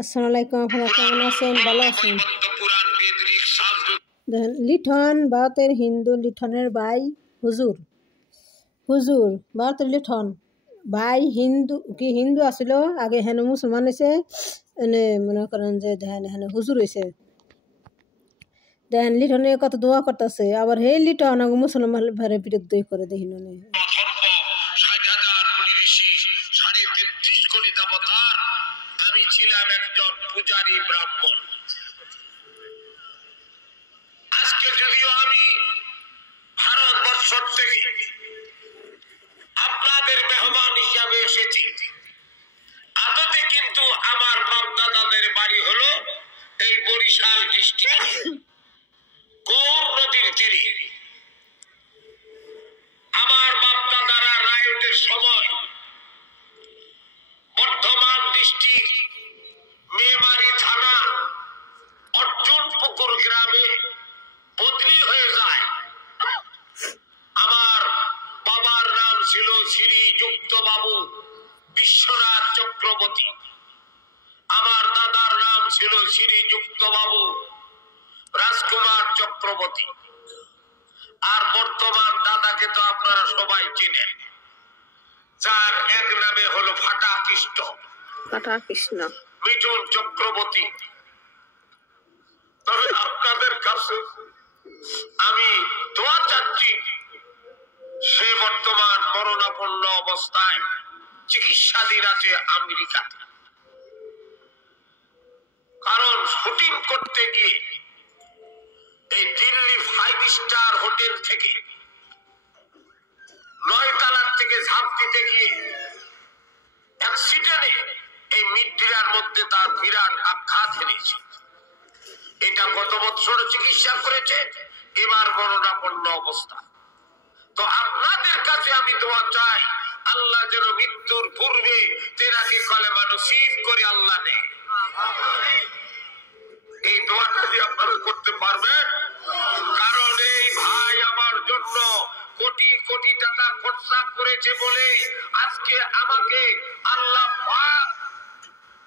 আসসালামু আলাইকুম, আপনারা কেমন আছেন? ভালো আছেন? দেখেন, লিঠন ভারতের হিন্দু লিঠনের ভাই হুজুর হুজুর ভারতের লিঠন ভাই হিন্দু আসিল আগে, হেন মুসলমান হয়েছে, এনে মনে করেন যে দেখেন হেন হুজুর হয়েছে। দেখেন লিঠনে কত দোয়া করতেছে, আবার হে লিঠন আগে মুসলমান ভারে বিরুদ্ধে করে দেখিন। আমি ছিলাম একজন পূজারী ব্রাহ্মণ। আজকে যদিও আমি ভারতবর্ষ থেকে আপনাদের মেহমান হিসাবে এসেছি, আদতে কিন্তু আমার বাপ দাদাদের বাড়ি হলো এই বরিশাল ডিস্ট্রিক্ট গৌর নদীর তীরে। আমার বাপ দাদারা রাইটের সময় বর্ধমান ডিস্ট্রিক্ট মেমারি থানা অর্জুনপুকুর গ্রামে বদলি হয়ে যায়। আমার বাবার নাম ছিল শ্রীযুক্ত বাবু বিশ্বনাথ চক্রবর্তী, আমার দাদার নাম ছিল শ্রীযুক্ত বাবু রাজকুমার চক্রবর্তী, আর বর্তমান দাদাকে তো আপনারা সবাই চিনেন, যার এক নামে হলো ফাটা কৃষ্ণ মিঠুন চক্রবর্তী। তবে আপনাদের কাছে আমি দোয়া চাচ্ছি, সে বর্তমান মরণাপন্ন অবস্থায় চিকিৎসাধীন আছে আমেরিকাতে। কারণ শুটিং করতে গিয়ে এই দিল্লি 5 স্টার হোটেল থেকে 9 তলার থেকে ঝাঁপ দিতে গিয়ে অ্যাক্সিডেন্টে এই মিডডিরার মধ্যে তার বিরাট আঘাত এনেছে। এটা গত বছর চিকিৎসা করেছে, এবার মরণাপন্ন অবস্থা। তো আপনাদের কাছে আমি দোয়া চাই, আল্লাহ যেন মৃত্যুর পূর্বে তেনাকে কলেমা নসিব করে আল্লাহ নেয়। এই দোয়াটা যদি আপনারা করতে পারবেন, কারণ এই ভাই আমার জন্য কোটি কোটি টাকা খরচা করেছে বলে আজকে আমাকে আল্লাহ পাক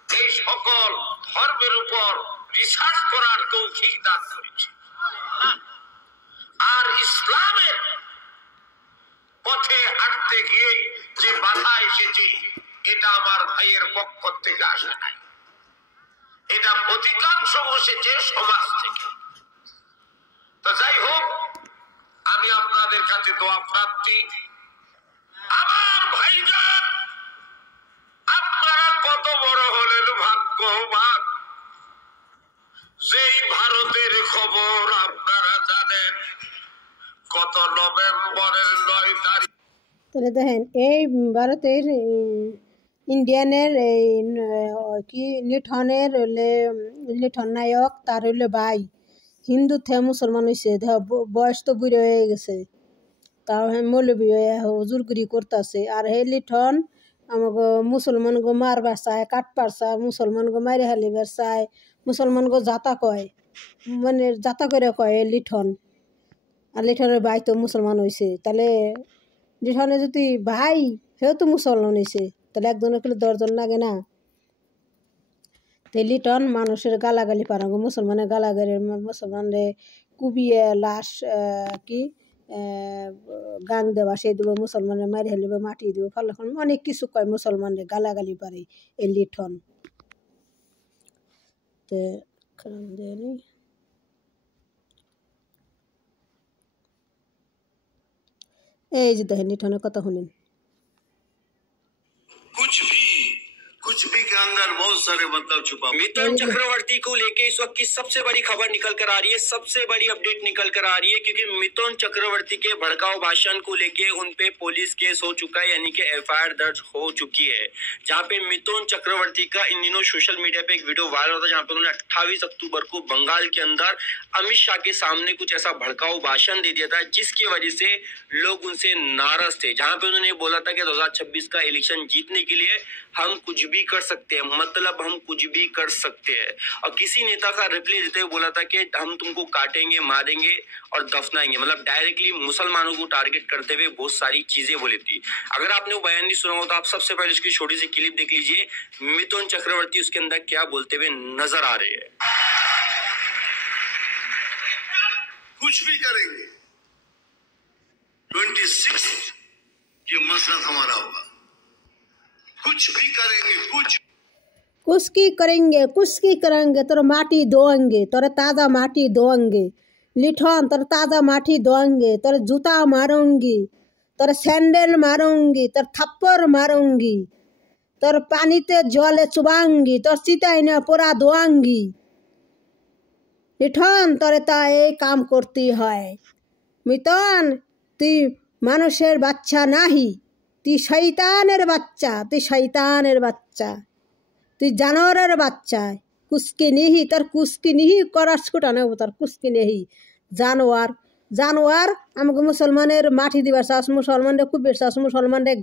এই সকল ধর্মের উপর রিসার্চ করার তৌফিক দান করেছে। আর ইসলামের পথে হাঁটতে গিয়ে যে বাধা এসেছে, এটা আমার ভাইয়ের পক্ষ থেকে আসে নাই, এটা অধিকাংশ বসেছে সমাজ থেকে। তো যাই হোক, আমি আপনাদের কাছে দোয়া প্রার্থী। আমার ভাইজান, আপনারা কত বড় হলেন ভাগ্যবান, সেই ভারতের খবর আপনারা জানেন। কত নভেম্বরের 9 তারিখ তাহলে দেখেন, এই ভারতের ইন্ডিয়ানের এই কি লিঠনের লিঠন নায়ক, তার হইলে ভাই হিন্দু থেকে মুসলমান হয়েছে, বয়স তো বুড়ো হয়ে গেছে, তাও মৌলবী হয়ে হুজুরগিরি করতেছে। আর হে লিঠন আমাকে মুসলমান গো মারবার চায়, কাটবার চায়, মুসলমান গো মারি হালিবার চায়, মুসলমান গো জাতা কয়, মানে জাতা করে কয় লিঠন। আর লিঠনের ভাই তো মুসলমান হয়েছে, তাহলে লিঠনে যদি ভাই সেও তো মুসলমান হয়েছে, তাহলে একজনের খেলে 10 জন লাগে না? তো লিঠন মানুষের গালাগালি পারাঙ্গ, মুসলমানের গালাগালি, মুসলমানরে কুবিয়ে লাশ কি গাং দেওয়া, সেই দেবো, মুসলমানের মারি হেলিব, মাটি দিব, ফলাফল অনেক কিছু কয়, মুসলমানরে গালাগালি পারে এই লিঠন। তো এই যে দেখেন লিঠনের কথা শুনেন। कुछ भी के अंदर बहुत सारे मतलब छुपा। मिथुन चक्रवर्ती को लेके इस वक्त की सबसे बड़ी खबर निकल कर आ रही है, सबसे बड़ी अपडेट निकल कर आ रही है, क्योंकि मिथुन चक्रवर्ती के भड़काऊ भाषण को लेके उन पे पुलिस केस हो चुका है, यानी कि एफआईआर दर्ज हो चुकी है। जहां पे मिथुन चक्रवर्ती का इन दिनों सोशल मीडिया पे एक वीडियो वायरल होता है, जहां पे उन्होंने 28 अक्टूबर को बंगाल के अंदर अमित शाह के सामने कुछ ऐसा भड़काऊ भाषण दे दिया था, जिसकी वजह से लोग उनसे नाराज थे। जहां पे उन्होंने बोला था कि 2026 का इलेक्शन जीतने के लिए हम कुछ भी कर सकते हैं, मतलब हम कुछ भी कर सकते हैं। और किसी नेता का रिप्लाई देते हुए बोला था कि हम तुमको काटेंगे, मारेंगे और दफनाएंगे, मतलब डायरेक्टली मुसलमानों को टारगेट करते हुए बहुत सारी चीजें बोली थी। अगर आपने वो बयान नहीं सुना हो तो आप सबसे पहले उसकी छोटी सी क्लिप देख लीजिए, मिथुन चक्रवर्ती उसके अंदर क्या बोलते हुए नजर आ रहे हैं। कुछ भी करेंगे, 26 ये मसला हमारा होगा। कुछ भी करेंगे, कुछ की करेंगे तोर माटी धोएंगे, तोर ताज़ा माटी धोएंगे लिठन, तोर ताज़ा माटी धोएंगे, तोर जूता मारूंगी, तोर सैंडल मारूंगी, तोर थप्पड़ मारूंगी, तोर पानी ते जले चुबाऊंगी, तोर चिताइने पूरा धोआंगी लिठन। तोरे ता এই কাম করতে হয়। মিতন তুই মানুষের বাচ্চা নাহি, তুই শয়তানের বাচ্চা, তুই শয়তানের বাচ্চা, তুই জানোয়ারের বাচ্চা। কুসকি নিহি তোর কুসকি নিহি করার ছুটা নেব, তোর কুসকি নেহি জানোয়ার। জানোয়ার আমাকে মুসলমানের মাটি দিবার চাস, মুসলমানরে কুবের চাস, মুসলমানরে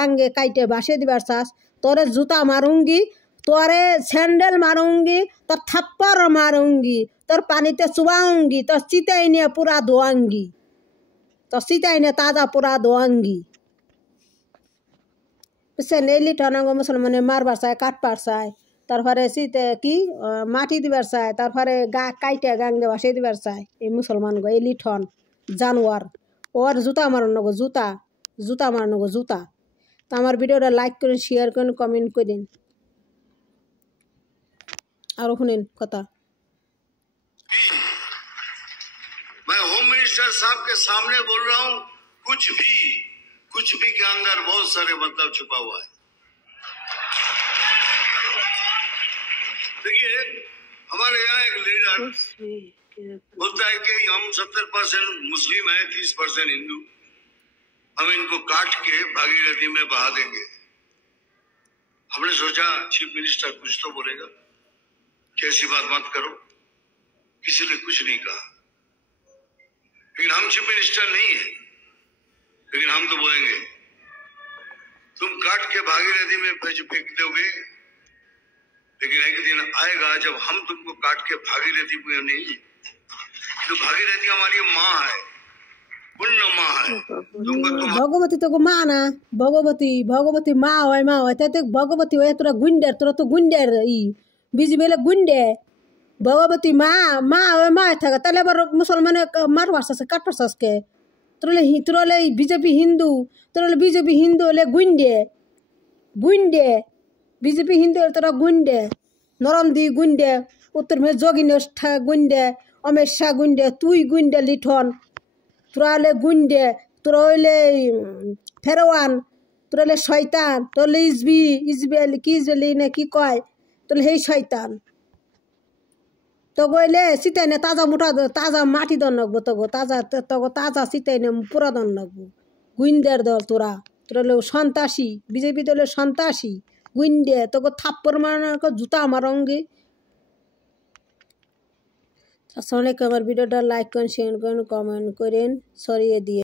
গাঙ্গে কাইটে বাসে দিবার চাস, তোরে জুতা মারুঙ্গি, তোরে স্যান্ডেল মারুঙ্গি, তোর থাপ্পড় মারুঙ্গি, তোর পানিতে চুবাऊंगी, তোর চিতাই নিয়ে পুরা ধোয়াঙ্গি, তোর চিতাই নিয়ে তাজা পুরা ধোয়াঙ্গি। বুঝছেন? এই লিটনাঙ্গ মুসলমানে মারবার চায়, কাটবার চায়, তারপরে শীতে কি মাটি দিবার চায়, তারপরে কাইটে গাঙ্গে বাসে দিবার চায় এই মুসলমান গো, এই লিঠন জানোয়ার। ওর জুতা মারানো গো, জুতা মারানো গো, জুতা। তো আমার ভিডিওটা লাইক করুন, শেয়ার করুন, কমেন্ট করেন। আর শুনেন কথা। मैं होम मिनिस्टर साहब के सामने बोल रहा हूं, कुछ भी के अंदर बहुत सारे मतलब छुपा हुआ है। देखिए, हमारे यहाँ एक लीडर बोलता है कि हम 70% मुस्लिम है, 30% हिंदू, हम इनको काट के भागीरथी में बहा देंगे। हमने सोचा चीफ मिनिस्टर कुछ तो बोलेगा, कैसी बात मत करो, किसी ने कुछ नहीं कहा। लेकिन हम चीफ मिनिस्टर नहीं है, लेकिन हम तो बोलेंगे तुम काट के भागीरथी में फेंक दोगे, लेकिन एक दिन आएगा जब हम तुमको काट के भागीरथी में नहीं, तो भागीरथी हमारी माँ है, पुण्य माँ है। भगवती तो माँ ना, भगवती माँ হয় তাতে ভগবতী হয়, তোরা তো গুন্ডের ই বিজি বেলে গুন্ডে। ভগবতী মা থাকে, তাহলে আবার মুসলমানে মারবার চাষে কাটবার চাষকে, তোরলে বিজেপি হিন্দু, তোরলে বিজেপি হিন্দু হলে গুন্ডে, বিজেপি হিন্দু হলে তোরা গুন্ডে, নরমদি গুন্ডে, উত্তর মে যোগিনেশ গুন্ডে, অমিত শাহ গুন্ডে, তুই গুন্ডে লিঠন, তোরা হলে গুন্ডে, তোরা হইলে ফেরোয়ান, তোরা হলে শয়তান, তোর হলে ইসরায়েল কি ইসরায়েলি না কি কয়, তোর সেই শয়তান। তো গইলে চিতাইনে তাজা মাটি দন লাগবো, তাজা চিতাইনে পুরা দন লাগবো। গুইন্দের দল তোরা হলে সন্ত্রাসী, বিজেপি দলের সন্ত্রাসী গুইন্দে, তোকে থাপ্পড় মারানোর জুতা মারঙ্গে। আসসালামু আলাইকুম। আমার ভিডিওটা লাইক করেন, শেয়ার করেন, কমেন্ট করেন, ছড়িয়ে দিয়ে